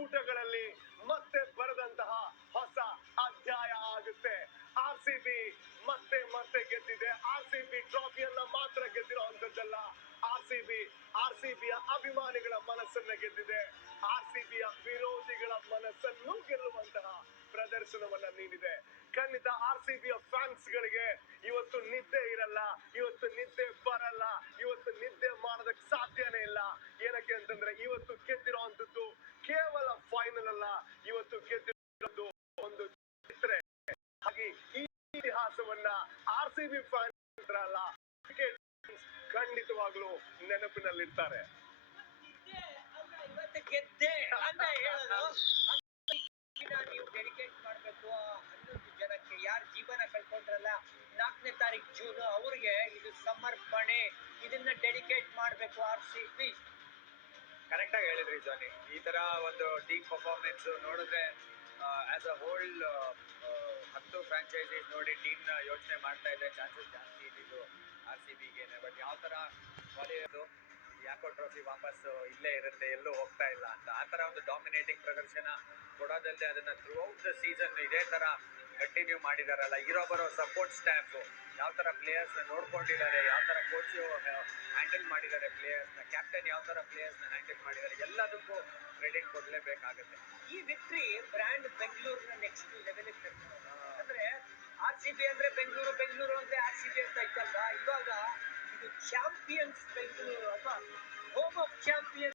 ಪುಟಗಳಲ್ಲಿ ಮತ್ತೆ ಬರೆದಂತಹ ಹೊಸ ಅಧ್ಯಾಯ ಆಗುತ್ತೆ. RCB ಮತ್ತೆ ಮತ್ತೆ ಗೆದ್ದಿದೆ. RCB ಟ್ರೋಫಿಯನ್ನ ಮಾತ್ರ ಗೆದ್ದಿರುವಂತದ್ದಲ್ಲ, RCBಯ ಅಭಿಮಾನಿಗಳ ಮನಸ್ಸನ್ನ ಗೆದ್ದಿದೆ. RCBಯ ವಿರೋಧಿಗಳ ಮನಸ್ಸನ್ನು ಗೆಲ್ಲುವಂತಹ ಪ್ರದರ್ಶನವನ್ನ ನೀಡಿದೆ. ಖಂಡಿತ RCBಯ ಫ್ಯಾನ್ಸ್ ಗಳಿಗೆ ಇವತ್ತು ನಿದ್ದೆ ಇರಲ್ಲ, ಇವತ್ತು ನಿದ್ದೆ ಬರಲ್ಲ, ಇವತ್ತು ನಿದ್ದೆ ಮಾಡೋದಕ್ಕೆ ಸಾಧ್ಯನೇ ಇಲ್ಲ. ಏನಕ್ಕೆ ಅಂತಂದ್ರೆ ಇವತ್ತು ಗೆದ್ದಿರುವಂತದ್ದು ಕೇವಲ ಫೈನಲ್ ಅಲ್ಲ, ಇವತ್ತು ಗೆದ್ದಿರೋದು ಒಂದು ಚಿತ್ರ. ಹಾಗೆ ಈ ಇತಿಹಾಸವನ್ನ RCB ಫ್ಯಾನ್ಸ್ ಅಲ್ಲ, ಖಂಡಿತವಾಗ್ಲೂ ನೆನಪಿನಲ್ಲಿರ್ತಾರೆ. ಗೆದ್ದೆ ಅಂತ ಹೇಳೋದು ನೀವು ಡೆಡಿಕೇಟ್ ಮಾಡಬೇಕು 11 ಜನಕ್ಕೆ ಯಾರು ಜೀವನ ಕಳ್ಕೊಂಡ್ರಲ್ಲ 4ನೇ ತಾರೀಕು ಜೂನ್ ಅವ್ರಿಗೆ ಇದು ಸಮರ್ಪಣೆ. ಇದನ್ನ ಡೆಡಿಕೇಟ್ ಮಾಡಬೇಕು RCB. ಕರೆಕ್ಟ್ ಆಗಿ ಹೇಳಿದ್ರಿ ಜಾನಿ. ಈ ತರ ಒಂದು ಟೀಮ್ ಪರ್ಫಾರ್ಮೆನ್ಸ್ ನೋಡಿದ್ರೆ ಆಸ್ ಅ ಹೋಲ್ 10 ಫ್ರಾಂಚೈಸೀಸ್ ನೋಡಿ ಟೀಮ್ ನ ಯೋಚನೆ ಮಾಡ್ತಾ ಇದ್ರೆ ಚಾನ್ಸಸ್ ಜಾಸ್ತಿ ಇದ್ದಿದ್ದು RCBಗೇನೆ. ಬಟ್ ಯಾವ ತರ ಯಾಕೋ ಟ್ರೋಫಿ ವಾಪಸ್ ಇಲ್ಲೇ ಇರುತ್ತೆ, ಎಲ್ಲೂ ಹೋಗ್ತಾ ಇಲ್ಲ ಅಂತ ಆ ತರ ಒಂದು ಡಾಮಿನೇಟಿಂಗ್ ಪ್ರದರ್ಶನ ಕೊಡೋದಲ್ಲದೆ ಅದನ್ನ ಥ್ರೂ ಔಟ್ ದ ಸೀಸನ್ ಇದೇ ತರ ಕಂಟಿನ್ಯೂ ಮಾಡಿದಾರಲ್ಲ. ಇರೋ ಬರೋ ಸಪೋರ್ಟ್ ಸ್ಟಾಫ್ ಯಾವ ತರ ಪ್ಲೇಯರ್ಸ್ ನ ನೋಡ್ಕೊಂಡಿದ್ದಾರೆ, ಯಾವ ತರ ಕೋಚ್ ಹ್ಯಾಂಡಲ್ ಮಾಡಿದ್ದಾರೆ ಪ್ಲೇಯರ್ಸ್ ನ, ಕ್ಯಾಪ್ಟನ್ ಯಾವ ತರ ಪ್ಲೇಯರ್ಸ್ ನ ಹ್ಯಾಂಡಲ್ ಮಾಡಿದ್ದಾರೆ, ಎಲ್ಲದಕ್ಕೂ ಕ್ರೆಡಿಟ್ ಕೊಡ್ಲೇಬೇಕಾಗುತ್ತೆ. ಈ ವಿಕ್ಟ್ರಿ ಬ್ರ್ಯಾಂಡ್ ಬೆಂಗಳೂರಿನ ನೆಕ್ಸ್ಟ್ ಲೆವೆಲ್ ಅಂದ್ರೆ RCB ಅಂದ್ರೆ ಬೆಂಗಳೂರು ಅಂದ್ರೆ RCB ಅಂತ ಇತ್ತಲ್ಲ, ಇವಾಗ ಇದು ಚಾಂಪಿಯನ್ಸ್ ಬೆಂಗಳೂರು ಅಥವಾ ಹೋಮ್ ಆಫ್ ಚಾಂಪಿಯನ್ಸ್